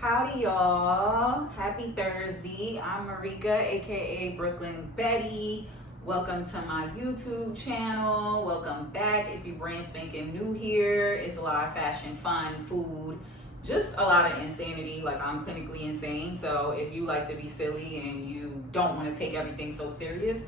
Howdy y'all, happy Thursday. I'm Marika, aka Brooklyn Betty. Welcome to my YouTube channel. Welcome back if you're brand spanking new here. It's a lot of fashion, fun, food, just a lot of insanity. Like, I'm clinically insane, so if you like to be silly and you don't want to take everything so serious,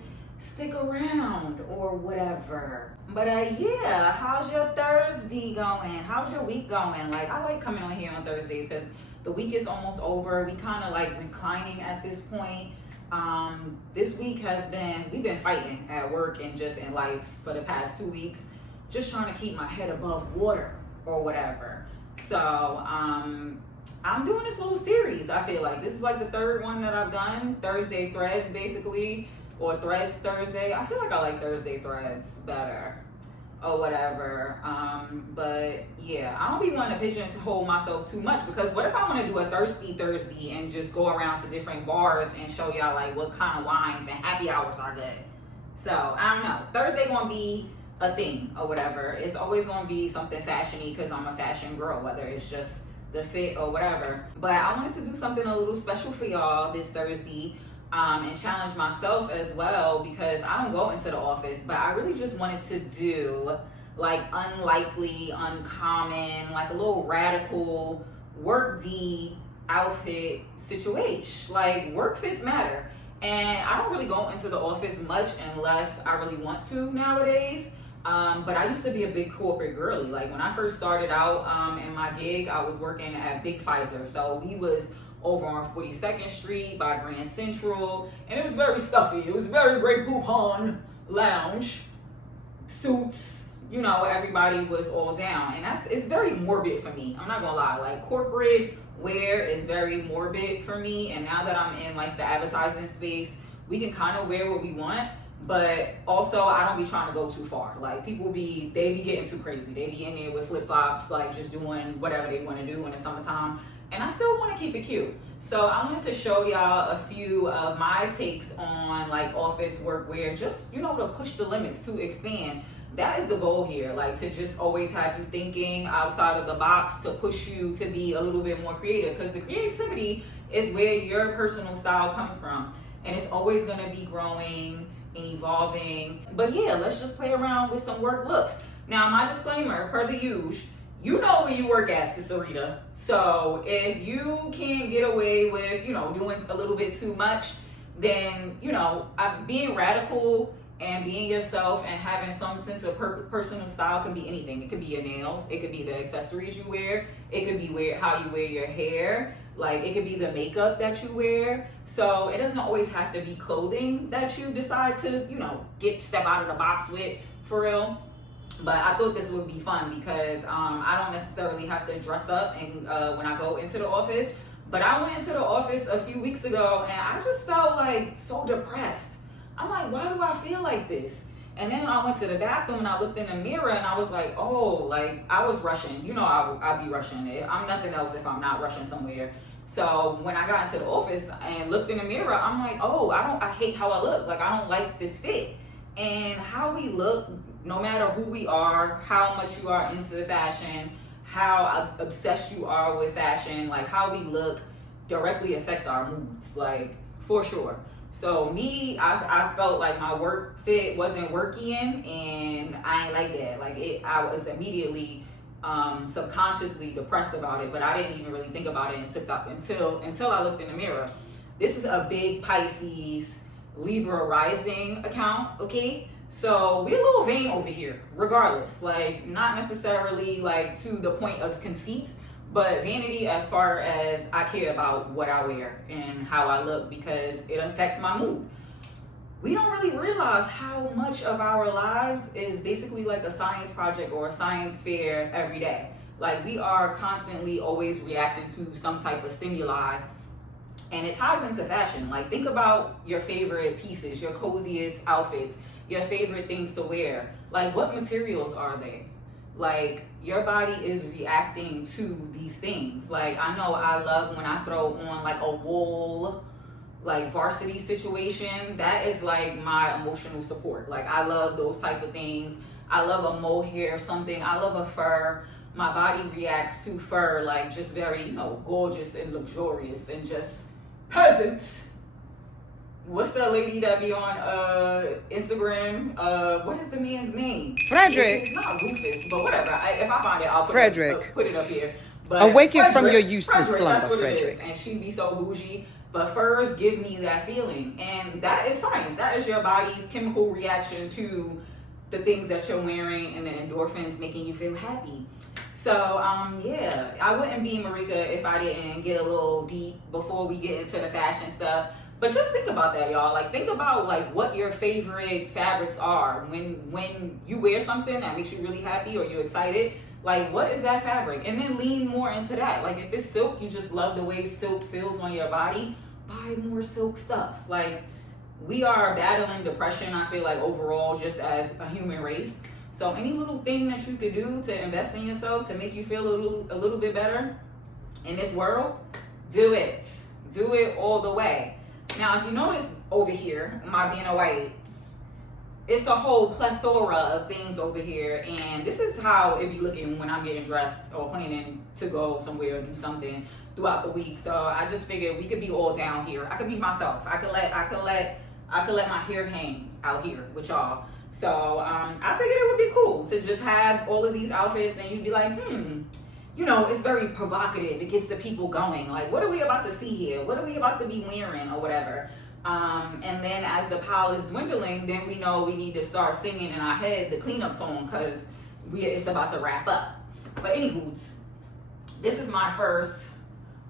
stick around or whatever. But yeah, how's your Thursday going? How's your week going? Like, I like coming on here on Thursdays because the week is almost over. We kind of like reclining at this point. This week we've been fighting at work and just in life for the past 2 weeks, just trying to keep my head above water or whatever. So I'm doing this little series. I feel like this is like the third one that I've done, Thursday Threads basically, or Threads Thursday. I feel like I like Thursday Threads better or whatever. But yeah, I don't be wanting to pigeonhole myself too much, because what if I want to do a Thirsty Thursday and just go around to different bars and show y'all like what kind of wines and happy hours are good? So I don't know. Thursday gonna be a thing or whatever. It's always gonna be something fashiony because I'm a fashion girl, whether it's just the fit or whatever. But I wanted to do something a little special for y'all this Thursday. And challenge myself as well, because I don't go into the office, but I really just wanted to do like unlikely, uncommon, like a little radical work D outfit situation. Like, work fits matter. And I don't really go into the office much unless I really want to nowadays. But I used to be a big corporate girly. Like, when I first started out in my gig, I was working at Big Pfizer. So we was over on 42nd Street by Grand Central, and it was very stuffy. It was very Great Poupon lounge, suits, you know, everybody was all down, and it's very morbid for me. I'm not gonna lie, like, corporate wear is very morbid for me, and now that I'm in like the advertising space, we can kind of wear what we want, but also I don't be trying to go too far. Like, they be getting too crazy. They be in there with flip-flops, like just doing whatever they want to do in the summertime. And I still want to keep it cute. So I wanted to show y'all a few of my takes on like office workwear, just, you know, to push the limits, to expand. That is the goal here, like to just always have you thinking outside of the box, to push you to be a little bit more creative, because the creativity is where your personal style comes from. And it's always going to be growing and evolving. But yeah, let's just play around with some work looks. Now, my disclaimer, per the usual, you know where you work at, Cicerita. So if you can't get away with, you know, doing a little bit too much, then, you know, being radical and being yourself and having some sense of personal style can be anything. It could be your nails. It could be the accessories you wear. It could be how you wear your hair. Like, it could be the makeup that you wear. So it doesn't always have to be clothing that you decide to, you know, step out of the box with, for real. But I thought this would be fun because I don't necessarily have to dress up and when I go into the office. But I went into the office a few weeks ago and I just felt like so depressed. I'm like, why do I feel like this? And then I went to the bathroom and I looked in the mirror and I was like, oh, like, I was rushing. You know, I'll be rushing. I'm nothing else if I'm not rushing somewhere. So when I got into the office and looked in the mirror, I'm like, oh, I hate how I look. Like, I don't like this fit. And how we look, no matter who we are, how much you are into fashion, how obsessed you are with fashion, like how we look directly affects our moods, like, for sure. So me, I felt like my work fit wasn't working, and I ain't like that. Like, I was immediately subconsciously depressed about it, but I didn't even really think about it until I looked in the mirror. This is a big Pisces Libra rising account, okay? So we're a little vain over here, regardless. Like, not necessarily like to the point of conceit, but vanity as far as I care about what I wear and how I look, because it affects my mood. We don't really realize how much of our lives is basically like a science project or a science fair every day. Like, we are constantly always reacting to some type of stimuli. And it ties into fashion. Like, think about your favorite pieces, your coziest outfits, your favorite things to wear. Like, what materials are they? Like, your body is reacting to these things. Like, I know I love when I throw on like a wool, like varsity situation. That is like my emotional support. Like, I love those type of things. I love a mohair something. I love a fur. my body reacts to fur like just very, gorgeous and luxurious and just peasants. What's the lady that be on Instagram? What is the man's name? Frederick. It's not Rufus, but whatever. If I find it, I'll put it up here. But Awaken from your useless slumber, that's what Frederick. It is. And she be so bougie. But furs give me that feeling. And that is science. That is your body's chemical reaction to the things that you're wearing and the endorphins making you feel happy. So, yeah, I wouldn't be Marika if I didn't get a little deep before we get into the fashion stuff. But just think about that, y'all. Like, think about, like, what your favorite fabrics are. When you wear something that makes you really happy or you're excited, like, what is that fabric? And then lean more into that. Like, if it's silk, you just love the way silk feels on your body, buy more silk stuff. Like, we are battling depression, I feel like, overall, just as a human race. So any little thing that you could do to invest in yourself to make you feel a little bit better in this world, do it. Do it all the way. Now, if you notice over here, my Vanna White, it's a whole plethora of things over here. And this is how it be looking when I'm getting dressed or planning to go somewhere or do something throughout the week. So I just figured we could be all down here. I could be myself. I could let my hair hang out here with y'all. So I figured it would be cool to just have all of these outfits and you'd be like, it's very provocative. It gets the people going. Like, what are we about to see here? What are we about to be wearing or whatever? And then as the pile is dwindling, then we know we need to start singing in our head the cleanup song because it's about to wrap up. But anywho, this is my first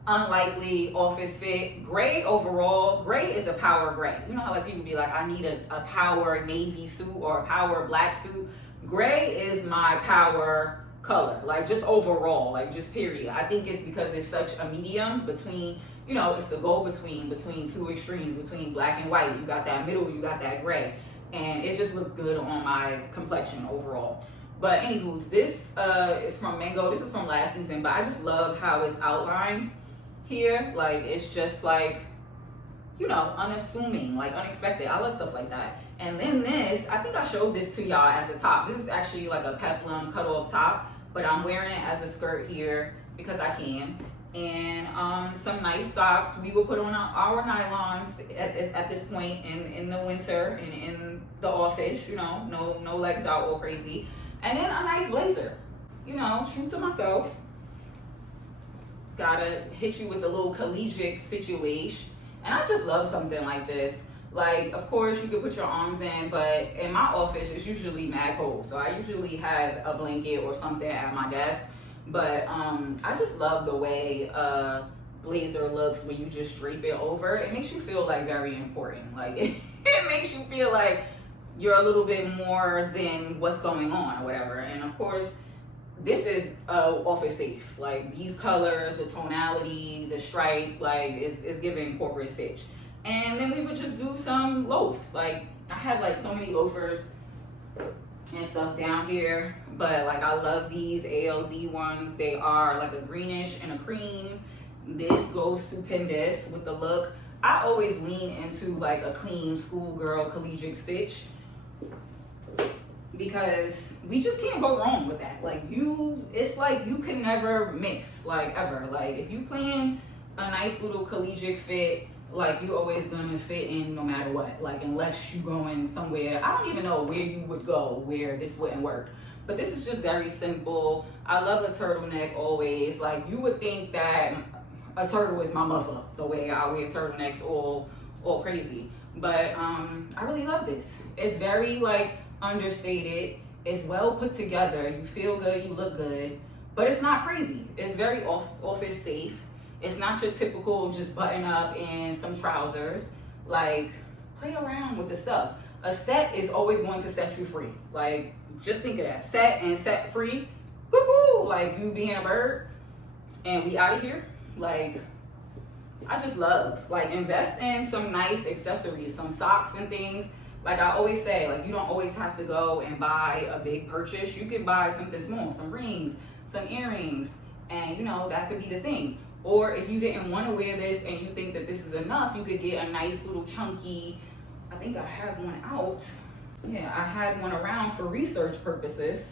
unlikely office fit. Gray overall. Gray is a power gray. You know how like people be like, I need a power navy suit or a power black suit. Gray is my power color, like just overall, like just period. I think it's because it's such a medium between, it's the go between two extremes, between black and white. You got that middle, you got that gray, and it just looks good on my complexion overall. But anywho, this is from Mango. This is from last season, but I just love how it's outlined here. Like, it's just like, unassuming, like unexpected. I love stuff like that. And then this, I think I showed this to y'all as a top. This is actually like a peplum cut off top, but I'm wearing it as a skirt here because I can. And some nice socks. We will put on our nylons at this point in the winter and in the office, no legs out all crazy. And then a nice blazer, true to myself. Gotta hit you with a little collegiate situation. And I just love something like this. Like, of course, you could put your arms in, but in my office, it's usually mad cold. So I usually have a blanket or something at my desk. But I just love the way blazer looks when you just drape it over. It makes you feel like very important. Like, it makes you feel like you're a little bit more than what's going on or whatever. And of course, this is office safe. Like, these colors, the tonality, the stripe, like, is giving corporate stitch. And then we would just do some loafs. Like, I have like so many loafers and stuff down here, but like I love these ALD ones. They are like a greenish and a cream. This goes stupendous with the look. I always lean into like a clean schoolgirl collegiate stitch because we just can't go wrong with that. Like, it's like you can never mix, like, ever. Like, if you plan a nice little collegiate fit, like, you always gonna fit in no matter what. Like, unless you going somewhere, I don't even know where you would go where this wouldn't work. But this is just very simple. I love a turtleneck always. Like, you would think that a turtle is my mother, the way I wear turtlenecks all crazy. But I really love this. It's very like understated. It's well put together. You feel good, you look good, but it's not crazy. It's very office safe. It's not your typical just button up and some trousers. Like, play around with the stuff. A set is always going to set you free. Like, just think of that. Set and set free. Woo-hoo! Like, you being a bird and we out of here. Like, I just love, like, invest in some nice accessories, some socks and things. Like I always say, like, you don't always have to go and buy a big purchase. You can buy something small, some rings, some earrings, and that could be the thing. Or if you didn't want to wear this and you think that this is enough, you could get a nice little chunky, I think I have one out. Yeah, I had one around for research purposes,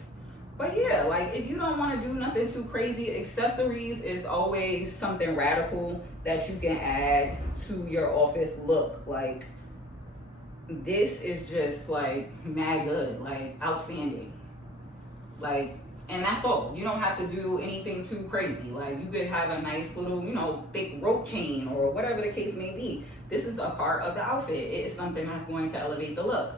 But yeah, like if you don't want to do nothing too crazy, accessories is always something radical that you can add to your office look. Like this is just like mad good, like outstanding. Like, and that's all. You don't have to do anything too crazy. Like you could have a nice little, you know, thick rope chain or whatever the case may be. This is a part of the outfit. It is something that's going to elevate the look.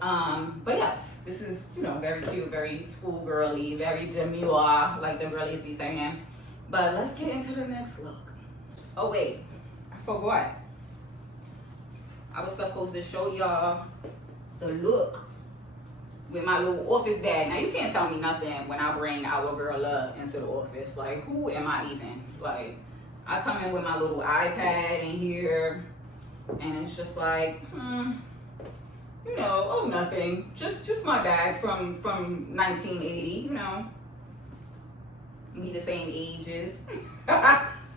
But yes, this is, you know, very cute, very schoolgirly, very demure, like the girlies be saying. But let's get into the next look. Oh wait, I forgot. I was supposed to show y'all the look with my little office bag. Now you can't tell me nothing when I bring our girl up into the office. Like, who am I even? Like, I come in with my little iPad in here, and it's just like, you know, oh nothing. Just my bag from 1980. You know, we the same ages.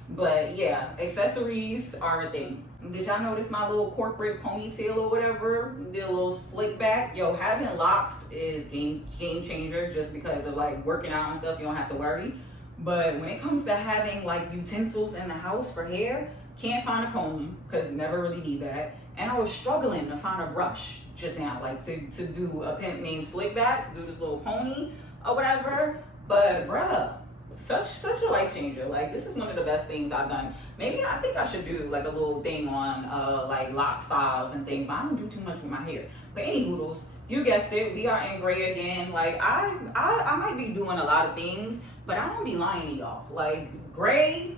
But yeah, accessories are a thing. Did y'all notice my little corporate ponytail or whatever? The little slick back. Yo, having locks is game changer just because of like working out and stuff. You don't have to worry. But when it comes to having like utensils in the house for hair, can't find a comb because never really need that. And I was struggling to find a brush just now, like to do a pimp named Slick Back, to do this little pony or whatever. But bruh, such a life changer. Like this is one of the best things I've done. Maybe I think I should do like a little thing on like lock styles and things, but I don't do too much with my hair. But any noodles, you guessed it, we are in gray again. Like I might be doing a lot of things, but I don't be lying to y'all. Like gray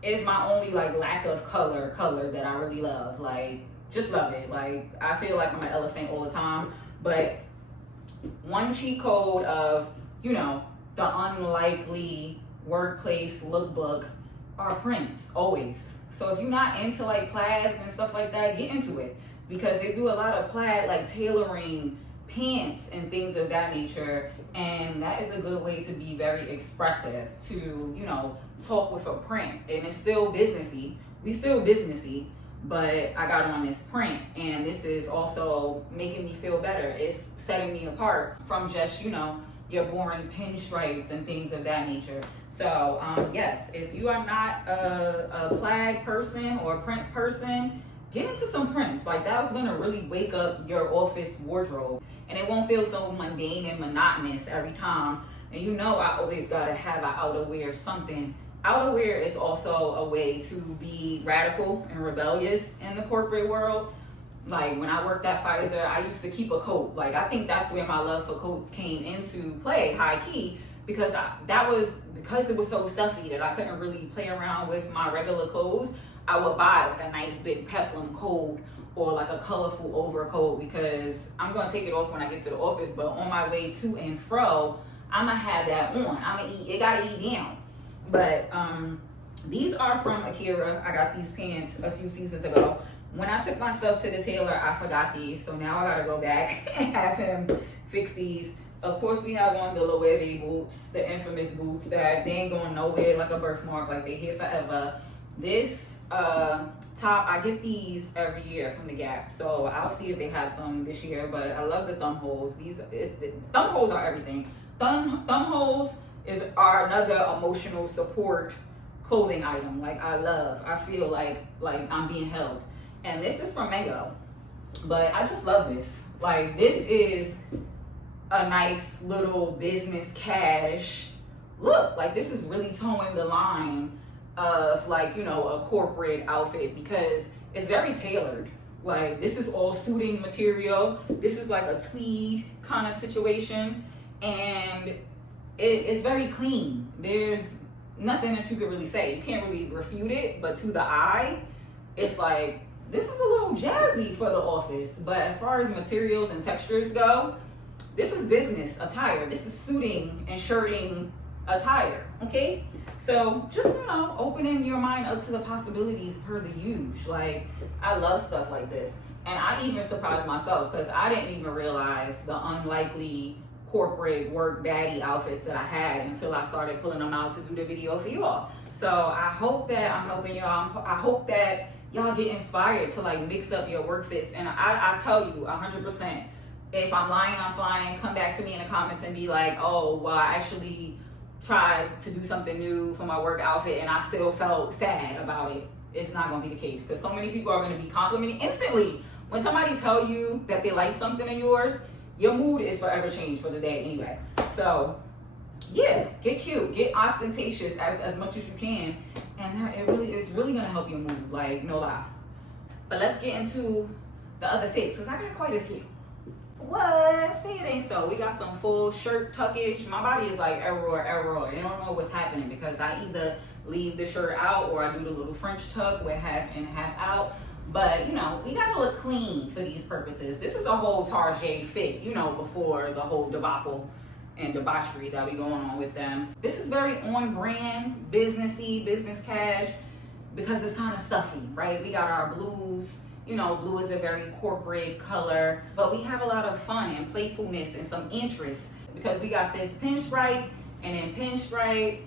is my only like lack of color that I really love. Like just love it. Like I feel like I'm an elephant all the time. But one cheat code of, you know, the unlikely workplace lookbook are prints, always. So if you're not into like plaids and stuff like that, get into it, because they do a lot of plaid like tailoring pants and things of that nature, and that is a good way to be very expressive, to, you know, talk with a print. And it's still businessy, we still businessy, but I got on this print, and this is also making me feel better. It's setting me apart from just, you know, your boring pinstripes and things of that nature. So yes, if you are not a plaid person or a print person, get into some prints. Like that's gonna really wake up your office wardrobe, and it won't feel so mundane and monotonous every time. And you know, I always gotta have an outerwear something. Outerwear is also a way to be radical and rebellious in the corporate world. Like when I worked at Pfizer, I used to keep a coat. Like I think that's where my love for coats came into play, high key, because it was so stuffy that I couldn't really play around with my regular clothes. I would buy like a nice big peplum coat or like a colorful overcoat, because I'm gonna take it off when I get to the office, but on my way to and fro, I'ma have that on. It gotta eat down. But these are from Akira. I got these pants a few seasons ago. When I took my stuff to the tailor, I forgot these, so now I gotta go back and have him fix these. Of course, we have on the lewwwwwkkksss boots, the infamous boots that they ain't going nowhere, like a birthmark, like they here forever. This top, I get these every year from the Gap, so I'll see if they have some this year. But I love the thumb holes. Thumb holes are everything. Thumb holes are another emotional support clothing item. Like I feel like I'm being held. And this is from Mango, but I just love this. Like this is a nice little business cash look. Like this is really towing the line of, like, you know, a corporate outfit, because it's very tailored. Like this is all suiting material. This is like a tweed kind of situation, and it's very clean. There's nothing that you could really say. You can't really refute it, but to the eye, it's like, this is a little jazzy for the office. But as far as materials and textures go, this is business attire. This is suiting and shirting attire, okay? So just, you know, opening your mind up to the possibilities per the huge. Like, I love stuff like this. And I even surprised myself, because I didn't even realize the unlikely corporate work baddie outfits that I had until I started pulling them out to do the video for you all. So I hope that I'm helping y'all. I hope that y'all get inspired to like mix up your work fits. And I tell you 100%, If I'm lying, I'm flying, come back to me in the comments and be like, oh, well, I actually tried to do something new for my work outfit and I still felt sad about it. It's not going to be the case, because so many people are going to be complimenting instantly. When somebody tells you that they like something of yours, your mood is forever changed for the day anyway. So yeah, get cute, get ostentatious as much as you can, and it's really gonna help your mood, like, no lie. But let's get into the other fits, because I got quite a few. What? Say it ain't so. We got some full shirt tuckage. My body is like error. I don't know what's happening, because I either leave the shirt out or I do the little French tuck with half in, half out. But, you know, we gotta look clean for these purposes. This is a whole Target fit, you know, before the whole debacle and debauchery that we going on with them. This is very on brand, businessy, business cash, because it's kind of stuffy, right? We got our blues. You know, blue is a very corporate color, but we have a lot of fun and playfulness and some interest, because we got this pinstripe and then pinstripe,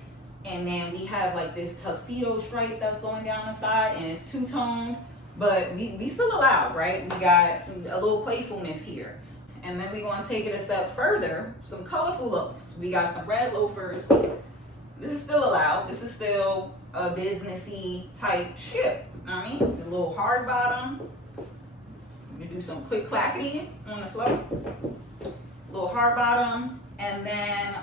and then we have like this tuxedo stripe that's going down the side, and it's two-toned, but we still allowed, right? We got a little playfulness here. And then we're going to take it a step further, some colorful looks. We got some red loafers. This is still allowed. This is still a businessy type ship. You know what I mean? A little hard bottom. You do some click clackety on the floor. A little hard bottom. And then,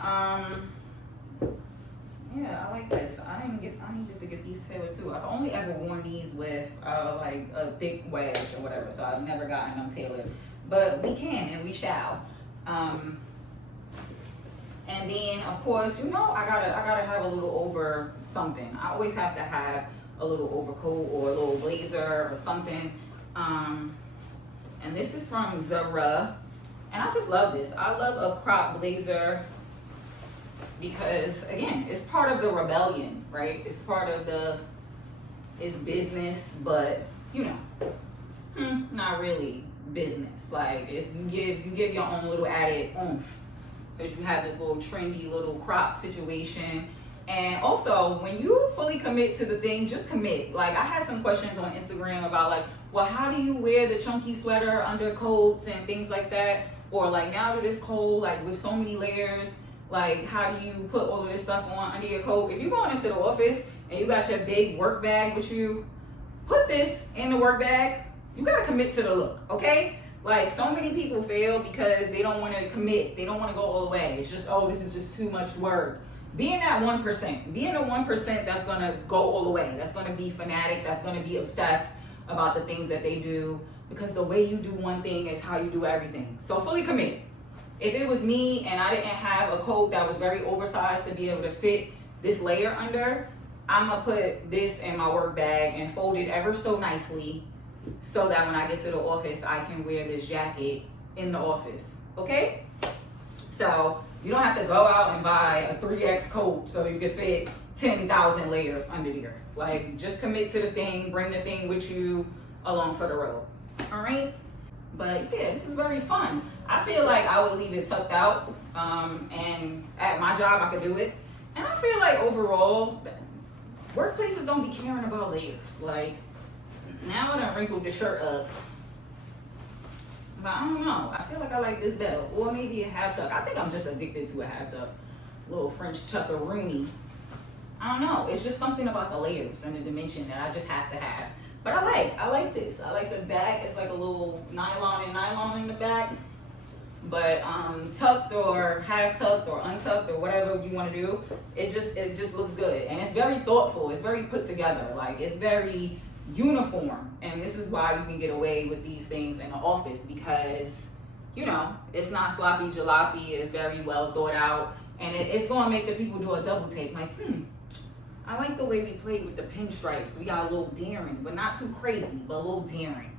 yeah, I like this. I needed to get these tailored too. I've only ever worn these with like a thick wedge or whatever, so I've never gotten them tailored. But we can and we shall. And then of course, you know, I gotta have a little over something. I always have to have a little overcoat or a little blazer or something. And this is from Zara, and I just love this. I love a crop blazer, because again, it's part of the rebellion, right? It's part of it's business, but you know, not really business. Like, you give your own little added oomph, because you have this little trendy little crop situation. And also, when you fully commit to the thing, just commit. Like, I had some questions on Instagram about like, well, how do you wear the chunky sweater under coats and things like that? Or like, now that it's cold, like with so many layers, like how do you put all of this stuff on under your coat? If you're going into the office and you got your big work bag with you, put this in the work bag. You gotta commit to the look, okay? Like, so many people fail because they don't want to commit. They don't want to go all the way. It's just, oh, this is just too much work. Being that 1%, being the 1% that's gonna go all the way, that's gonna be fanatic, that's gonna be obsessed about the things that they do, because the way you do one thing is how you do everything. So fully commit. If it was me and I didn't have a coat that was very oversized to be able to fit this layer under, I'm gonna put this in my work bag and fold it ever so nicely, so that when I get to the office, I can wear this jacket in the office, okay? So you don't have to go out and buy a 3X coat so you can fit 10,000 layers under there. Like, just commit to the thing, bring the thing with you along for the road, all right? But yeah, this is very fun. I feel like I would leave it tucked out, and at my job I could do it. And I feel like overall, workplaces don't be caring about layers. Like, now I done wrinkled the shirt up, but I don't know. I feel like I like this better, or maybe a half tuck. I think I'm just addicted to a half tuck, little French tuckaroonie. I don't know. It's just something about the layers and the dimension that I just have to have. But I like this. I like the back. It's like a little nylon in the back. But tucked or half tucked or untucked or whatever you want to do, it just looks good. And it's very thoughtful. It's very put together. Like, it's very uniform. And this is why you can get away with these things in the office, because, you know, it's not sloppy jalopy. It's very well thought out. And it's going to make the people do a double take. Like, I like the way we played with the pinstripes. We got a little daring, but not too crazy, but a little daring.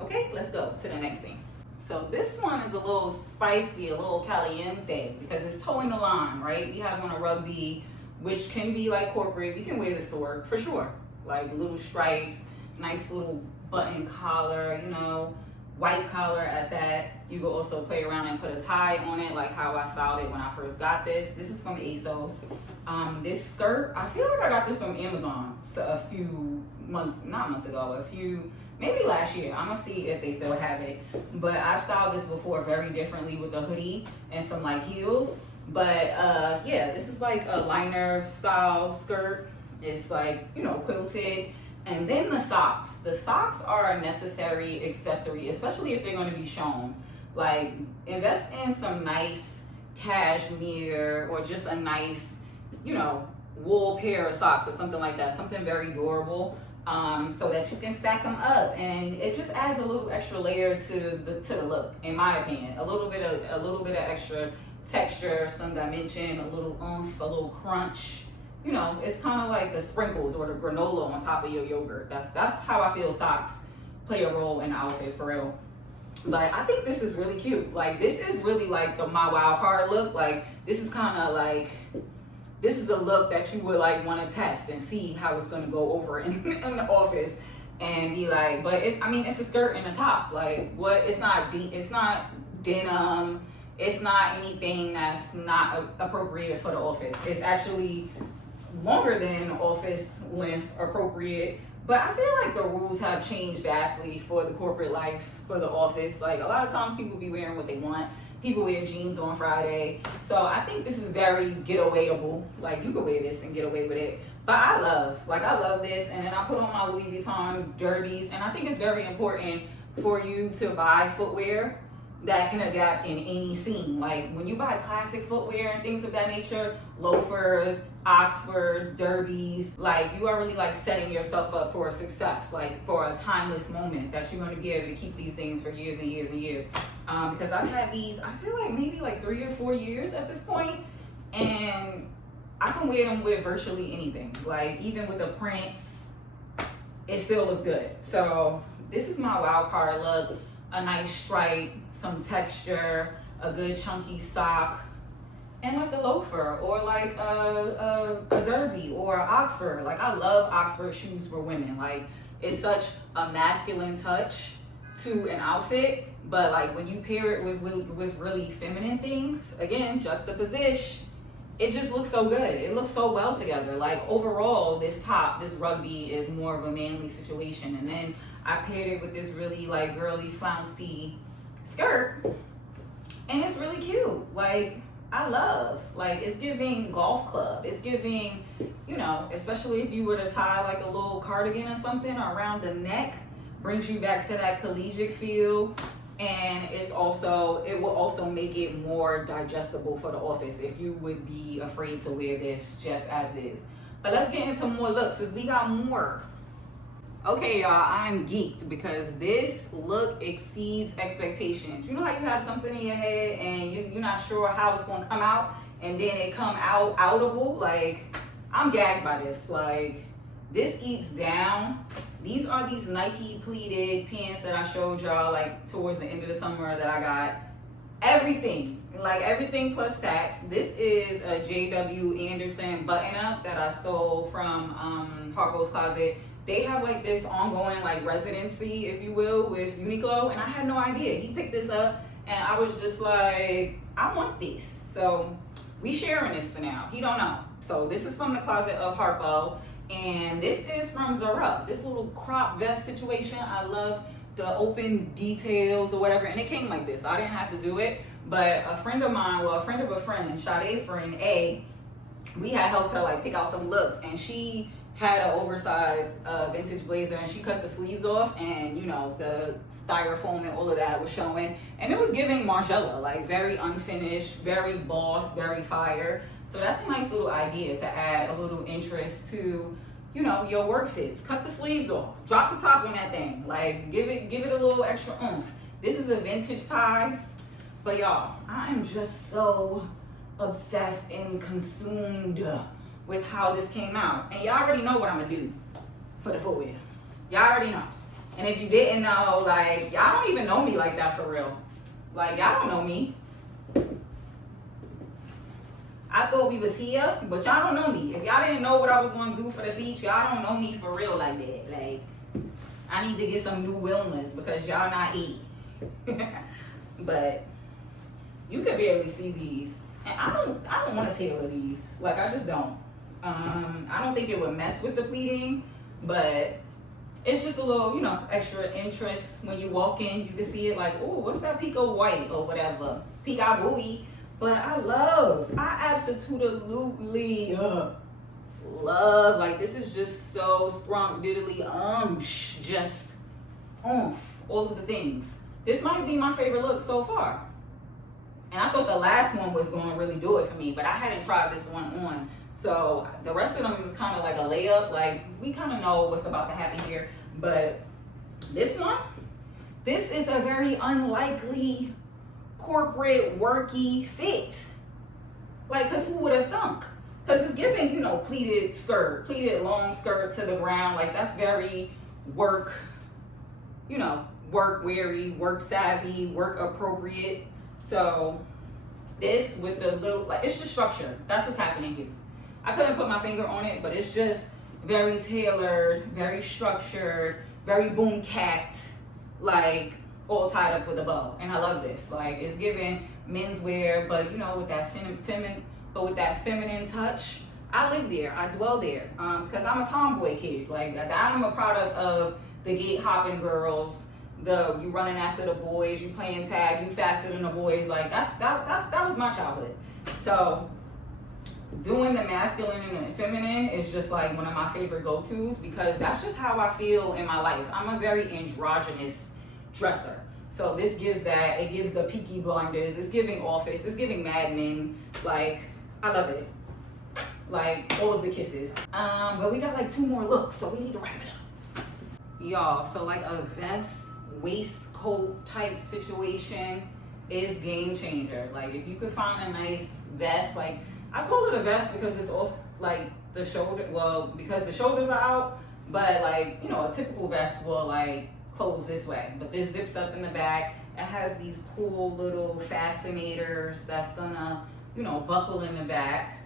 Okay, let's go to the next thing. So this one is a little spicy, a little caliente, because it's towing the line, right? We have on a rugby, which can be like corporate. We can wear this to work for sure. Like little stripes, nice little button collar, you know, white collar at that. You can also play around and put a tie on it, like how I styled it when I first got this. This is from ASOS. This skirt, I feel like I got this from Amazon a few months, not months ago, maybe last year. I'm gonna see if they still have it. But I've styled this before very differently with a hoodie and some like heels. But yeah, this is like a liner style skirt. It's like, you know, quilted. And then the socks. The socks are a necessary accessory, especially if they're going to be shown. Like, invest in some nice cashmere or just a nice, you know, wool pair of socks or something like that. Something very durable, so that you can stack them up, and it just adds a little extra layer to the look, in my opinion. A little bit of extra texture, some dimension, a little oomph, a little crunch. You know, it's kind of like the sprinkles or the granola on top of your yogurt. That's how I feel socks play a role in the outfit, for real. But I think this is really cute. Like, this is really like my wild card look. Like, this is kind of like, this is the look that you would like want to test and see how it's going to go over in the office, and be like, but it's, I mean, it's a skirt and a top. Like, what? It's not denim. It's not anything that's not appropriate for the office. It's actually longer than office length appropriate. But I feel like the rules have changed vastly for the corporate life, for the office. Like, a lot of times people be wearing what they want. People wear jeans on Friday. So I think this is very getawayable. Like, you can wear this and get away with it. But I love this. And then I put on my Louis Vuitton derbies. And I think it's very important for you to buy footwear that can adapt in any scene. Like, when you buy classic footwear and things of that nature, loafers, Oxfords, derbies, like, you are really like setting yourself up for success, like for a timeless moment that you're going to be able to keep these things for years and years and years. Because I've had these, I feel like maybe like 3 or 4 years at this point, and I can wear them with virtually anything. Like, even with a print, it still looks good. So this is my wild card look. A nice stripe, some texture, a good chunky sock, and like a loafer, or like a derby or an Oxford. Like, I love Oxford shoes for women. Like, it's such a masculine touch to an outfit, but like when you pair it with really feminine things, again, juxtaposition, it just looks so good. It looks so well together. Like, overall, this top, this rugby, is more of a manly situation. And then I paired it with this really like girly flouncy skirt, and it's really cute. Like, I love, like, it's giving golf club. It's giving, you know, especially if you were to tie like a little cardigan or something around the neck, brings you back to that collegiate feel. And it will also make it more digestible for the office if you would be afraid to wear this just as is. But let's get into more looks, because we got more. Okay, y'all, I'm geeked because this look exceeds expectations. You know how you have something in your head and you're not sure how it's gonna come out, and then it come out outable? Like, I'm gagged by this. Like, this eats down. These are these Nike pleated pants that I showed y'all like towards the end of the summer that I got. Everything, like everything plus tax. This is a J.W. Anderson button up that I stole from Harpo's Closet. They have like this ongoing like residency, if you will, with Uniqlo, and I had no idea. He picked this up and I was just like, I want this. So we sharing this for now. He don't know. So this is from the closet of Harpo. And this is from Zara. This little crop vest situation. I love the open details or whatever. And it came like this. I didn't have to do it. But a friend of mine, well, a friend of a friend, Sade's friend, we had helped her like pick out some looks. And she had an oversized vintage blazer, and she cut the sleeves off, and you know, the styrofoam and all of that was showing. And it was giving Margiela, like very unfinished, very boss, very fire. So that's a nice little idea to add a little interest to, you know, your work fits. Cut the sleeves off, drop the top on that thing, like give it a little extra oomph. This is a vintage tie, but y'all, I'm just so obsessed and consumed with how this came out. And y'all already know what I'm gonna do for the footwear. Y'all already know. And if you didn't know, like, y'all don't even know me like that for real. Like, y'all don't know me. I thought we was here, but y'all don't know me. If y'all didn't know what I was gonna do for the feet, y'all don't know me for real like that. Like, I need to get some new Wilmas because y'all not eat. But you could barely see these. And I don't want to tailor these. Like, I just don't. I don't think it would mess with the pleating, but it's just a little, you know, extra interest when you walk in. You can see it like, oh, what's that pico white or whatever, peekaboo. But I absolutely love, like, this is just so scrump diddly just all of the things. This might be my favorite look so far. And I thought the last one was going to really do it for me, but I hadn't tried this one on. So the rest of them was kind of like a layup. Like, we kind of know what's about to happen here. But this one, this is a very unlikely corporate worky fit. Like, because who would have thunk? Because it's giving, you know, pleated long skirt to the ground. Like, that's very work, you know, work weary, work savvy, work appropriate. So this with the little, like, it's just structure. That's what's happening here. I couldn't put my finger on it, but it's just very tailored, very structured, very boom capped, like all tied up with a bow. And I love this. Like, it's giving menswear, but you know, with that feminine touch. I live there. I dwell there because I'm a tomboy kid. Like, I'm a product of the gate hopping girls. You running after the boys, you playing tag, you faster than the boys. Like, that was my childhood. So doing the masculine and the feminine is just like one of my favorite go-tos because that's just how I feel in my life. I'm a very androgynous dresser. So this gives that. It gives the Peaky Blinders. It's giving Office. It's giving Mad Men. Like, I love it. Like, all of the kisses. But we got like 2 more looks, so we need to wrap it up. Y'all, so like a vest, waistcoat type situation is game changer. Like, if you could find a nice vest, like, I call it a vest because it's off, like, the shoulder, well, because the shoulders are out, but like, you know, a typical vest will like close this way, but this zips up in the back. It has these cool little fascinators that's gonna, you know, buckle in the back.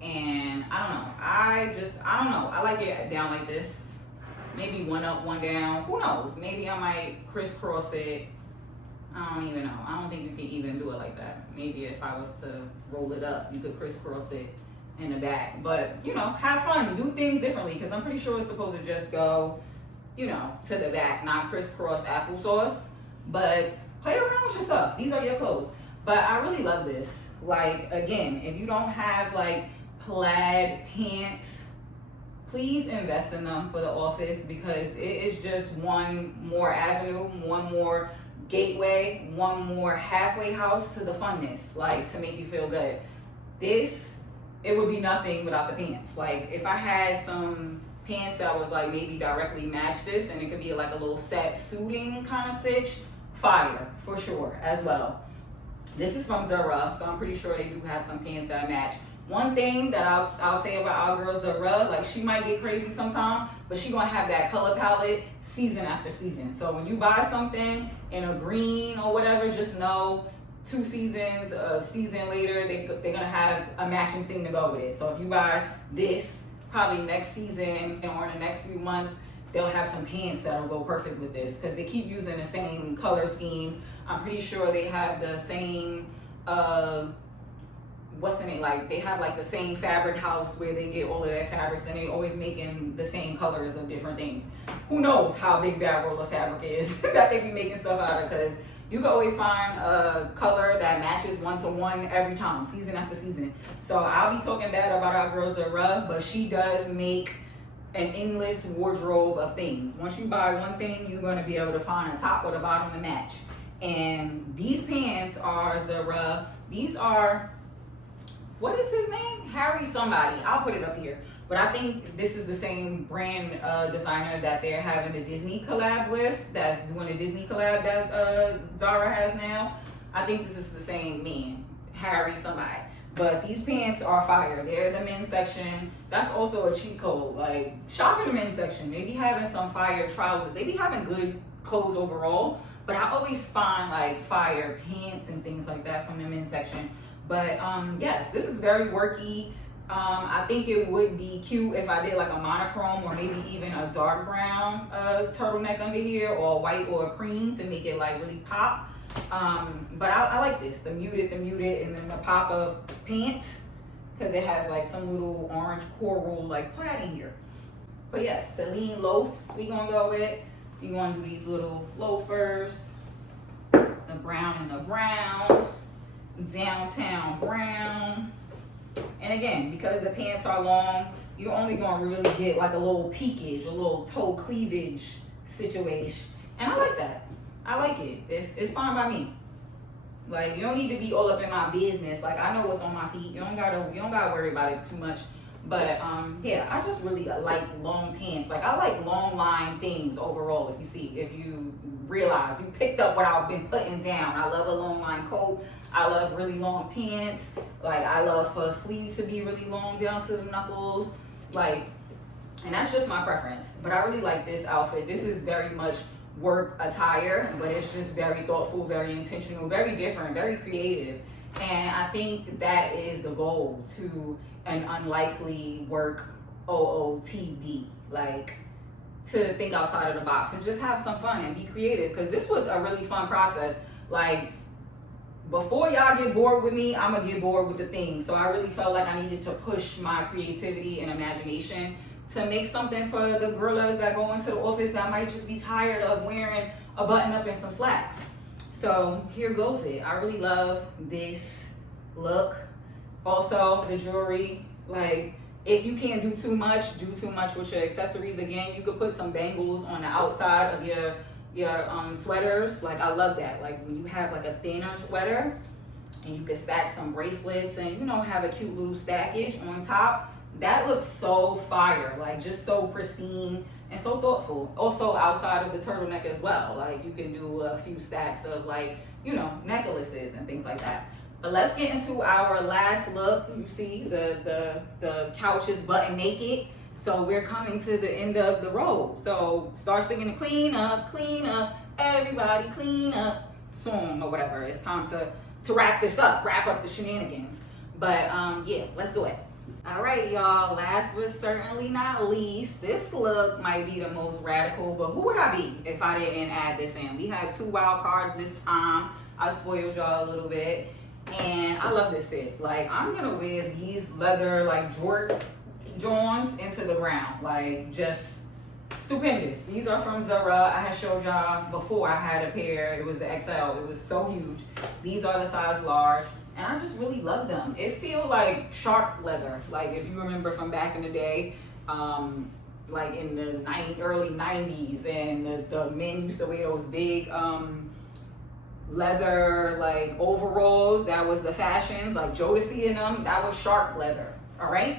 And I don't know, I like it down like this, maybe one up, one down, who knows, maybe I might crisscross it. I don't even know. I don't think you can even do it like that. Maybe if I was to roll it up, you could crisscross it in the back. But, you know, have fun, do things differently, because I'm pretty sure it's supposed to just go, you know, to the back, not crisscross applesauce. But play around with your stuff. These are your clothes. But I really love this. Like, again, if you don't have like plaid pants, please invest in them for the office, because it is just one more avenue, one more gateway, one more halfway house to the funness, like, to make you feel good. This, it would be nothing without the pants. Like, if I had some pants that was like maybe directly match this, and it could be like a little set suiting kind of stitch, fire for sure as well. This is from Zara, so I'm pretty sure they do have some pants that match. One thing that I'll say about our girl Zara, like, she might get crazy sometime, but she gonna have that color palette season after season. So when you buy something in a green or whatever, just know 2 seasons, a season later, they're gonna have a matching thing to go with it. So if you buy this, probably next season or in the next few months, they'll have some pants that'll go perfect with this, because they keep using the same color schemes. I'm pretty sure they have the same, what's the name, like, they have like the same fabric house where they get all of their fabrics, and they always making the same colors of different things. Who knows how big that roll of fabric is that they be making stuff out of, because you can always find a color that matches 1-to-1 every time, season after season. So I'll be talking bad about our girl Zara, but she does make an endless wardrobe of things. Once you buy one thing, you're going to be able to find a top or the bottom to match. And these pants are Zara. These are, what is his name? Harry somebody. I'll put it up here. But I think this is the same brand designer that they're having the Disney collab with, that's doing a Disney collab that Zara has now. I think this is the same man, Harry somebody. But these pants are fire. They're the men's section. That's also a cheat code. Like, shop in the men's section. They be having some fire trousers. They be having good clothes overall. But I always find like fire pants and things like that from the men's section. But yes, this is very worky. I think it would be cute if I did like a monochrome or maybe even a dark brown turtleneck under here, or a white or a cream to make it like really pop. But I like this, the muted, and then the pop of pant, because it has like some little orange coral like plaid in here. But yes, Celine loafs we gonna go with. We gonna do these little loafers, the brown and the brown, downtown brown. And again, because the pants are long, you're only gonna really get like a little peakage, a little toe cleavage situation. And I like that. I like it. It's fine by me. Like, you don't need to be all up in my business. Like, I know what's on my feet. You don't gotta worry about it too much. But yeah, I just really like long pants. Like, I like long line things overall. If you realize, you picked up what I've been putting down. I love a long line coat. I love really long pants. Like, I love for sleeves to be really long down to the knuckles. Like, and that's just my preference. But I really like this outfit. This is very much work attire, but it's just very thoughtful, very intentional, very different, very creative. And I think that is the goal to an unlikely work OOTD, like to think outside of the box and just have some fun and be creative, because this was a really fun process. Like, before y'all get bored with me, I'm gonna get bored with the thing. So I really felt like I needed to push my creativity and imagination to make something for the gorillas that go into the office that might just be tired of wearing a button up and some slacks. So here goes it. I really love this look. Also, the jewelry, like, if you can't do too much with your accessories. Again, you could put some bangles on the outside of your sweaters. Like, I love that. Like, when you have like a thinner sweater and you can stack some bracelets and, you know, have a cute little stackage on top, that looks so fire. Like, just so pristine and so thoughtful. Also, outside of the turtleneck as well, like, you can do a few stacks of, like, you know, necklaces and things like that. But let's get into our last look. You see the couch is button naked, so we're coming to the end of the road. So start singing the clean up, everybody clean up song or whatever. It's time to wrap this up, wrap up the shenanigans. But yeah, let's do it. All right, y'all, last but certainly not least, this look might be the most radical, but who would I be if I didn't add this in? We had 2 wild cards this time. I spoiled y'all a little bit, and I love this fit. Like, I'm gonna wear these leather, like, jort joins into the ground. Like, just stupendous. These are from Zara. I had showed y'all before. I had a pair. It was the XL. It was so huge. These are the size large. And I just really love them. It feels like shark leather. Like, if you remember from back in the day, like in the early 90s, and the men used to wear those big leather, like, overalls. That was the fashion. Like, Jodeci in them, that was shark leather, all right?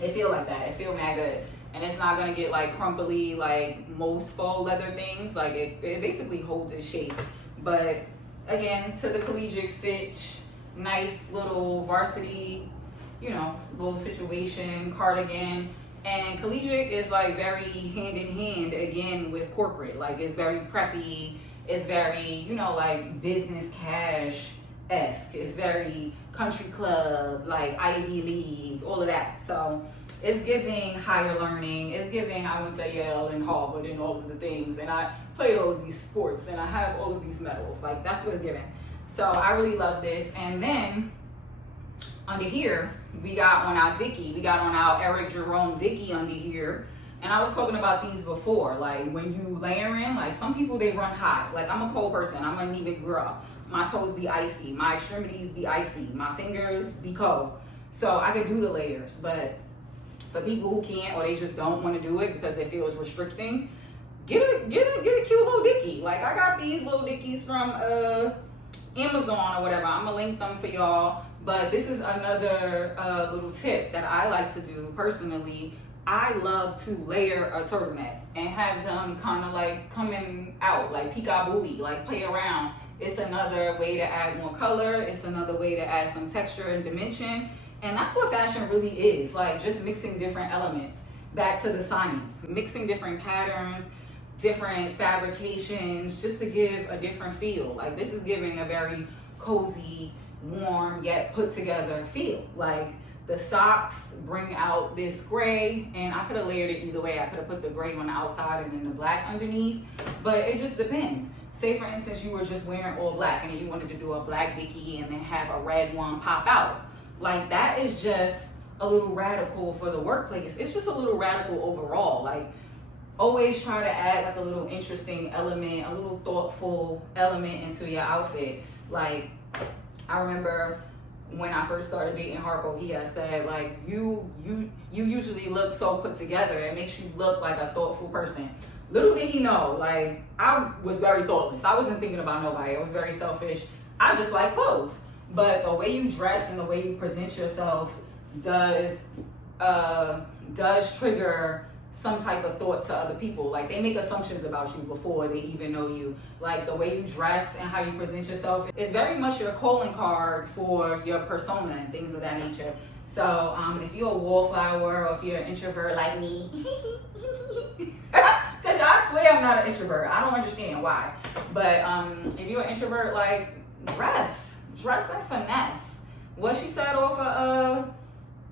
It feel like that. It feel mad good. And it's not gonna get, like, crumply like most faux leather things. Like, it basically holds its shape. But again, to the collegiate stitch, nice little varsity, you know, little situation, cardigan. And collegiate is like very hand in hand again with corporate. Like, it's very preppy, it's very, you know, like business cash-esque. It's very country club, like Ivy League, all of that. So it's giving higher learning. It's giving, I went to Yale and Harvard and all of the things. And I played all of these sports and I have all of these medals. Like, that's what it's giving. So I really love this. And then under here, we got on our Dickie. We got on our Eric Jerome Dickie under here. And I was talking about these before. Like, when you layer in, like, some people, they run hot. Like, I'm a cold person. I'm an anemic girl. My toes be icy. My extremities be icy. My fingers be cold. So I could do the layers. But for people who can't, or they just don't want to do it because it feels restricting, get a cute little Dickie. Like, I got these little Dickies from Amazon or whatever. I'm gonna link them for y'all. But this is another little tip that I like to do personally. I love to layer a turtleneck and have them kind of like coming out, like peekaboo, like play around. It's another way to add more color. It's another way to add some texture and dimension. And that's what fashion really is, like, just mixing different elements. Back to the science, mixing different patterns, different fabrications, just to give a different feel. Like, this is giving a very cozy, warm, yet put together feel. Like, The socks bring out this gray, and I could have layered it either way. I could have put the gray on the outside and then the black underneath, but it just depends. Say for instance, you were just wearing all black and you wanted to do a black dickie and then have a red one pop out. Like, that is just a little radical for the workplace. It's just a little radical overall. Like, always try to add like a little interesting element, a little thoughtful element into your outfit. Like, I remember when I first started dating Harpo, he had said, like, you usually look so put together. It makes you look like a thoughtful person. Little did he know, like, I was very thoughtless. I wasn't thinking about nobody. I was very selfish. I just like clothes. But the way you dress and the way you present yourself does trigger some type of thought to other people. Like, they make assumptions about you before they even know you. Like, the way you dress and how you present yourself is very much your calling card for your persona and things of that nature. So if you're a wallflower, or if you're an introvert like me, because I swear I'm not an introvert. I don't understand why. But if you're an introvert, like, dress like finesse. What she said off of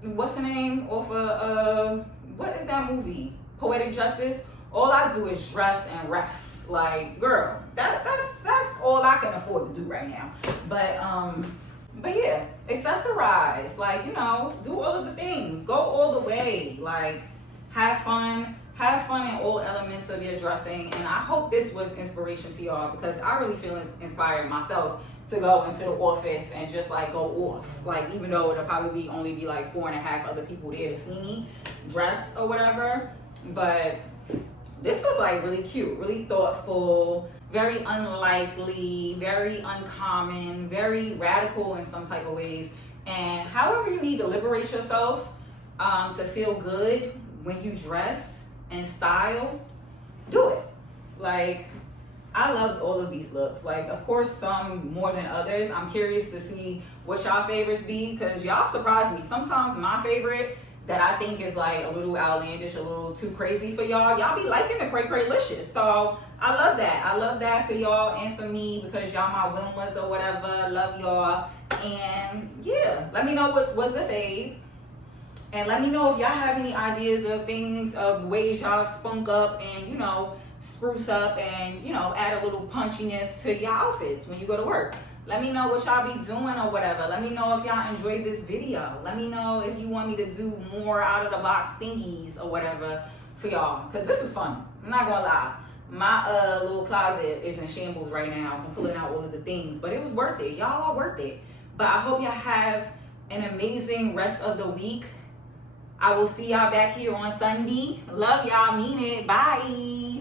what's the name? Off of what is that movie? Poetic Justice. All I do is dress and rest. Like, girl, that's all I can afford to do right now. But yeah, accessorize. Like, you know, do all of the things. Go all the way. Like, have fun. Have fun in all elements of your dressing. And I hope this was inspiration to y'all, because I really feel inspired myself to go into the office and just like go off. Like, even though it'll probably only be like 4.5 other people there to see me dressed or whatever. But this was like really cute, really thoughtful, very unlikely, very uncommon, very radical in some type of ways. And however you need to liberate yourself to feel good when you dress and style, do it. Like, I loved all of these looks. Like, of course, some more than others. I'm curious to see what y'all favorites be, because y'all surprise me. Sometimes my favorite that I think is like a little outlandish, a little too crazy for y'all be liking the cray-cray-licious. So I love that. I love that for y'all and for me, because y'all my Wilmas or whatever. Love y'all. And yeah, let me know what was the fave. And let me know if y'all have any ideas of things, of ways y'all spunk up and, you know, spruce up and, you know, add a little punchiness to your outfits when you go to work. Let me know what y'all be doing or whatever. Let me know if y'all enjoyed this video. Let me know if you want me to do more out of the box thingies or whatever for y'all, because this is fun. I'm not gonna lie. My little closet is in shambles right now from pulling out all of the things, but it was worth it. Y'all are worth it. But I hope y'all have an amazing rest of the week. I will see y'all back here on Sunday. Love y'all, mean it. Bye.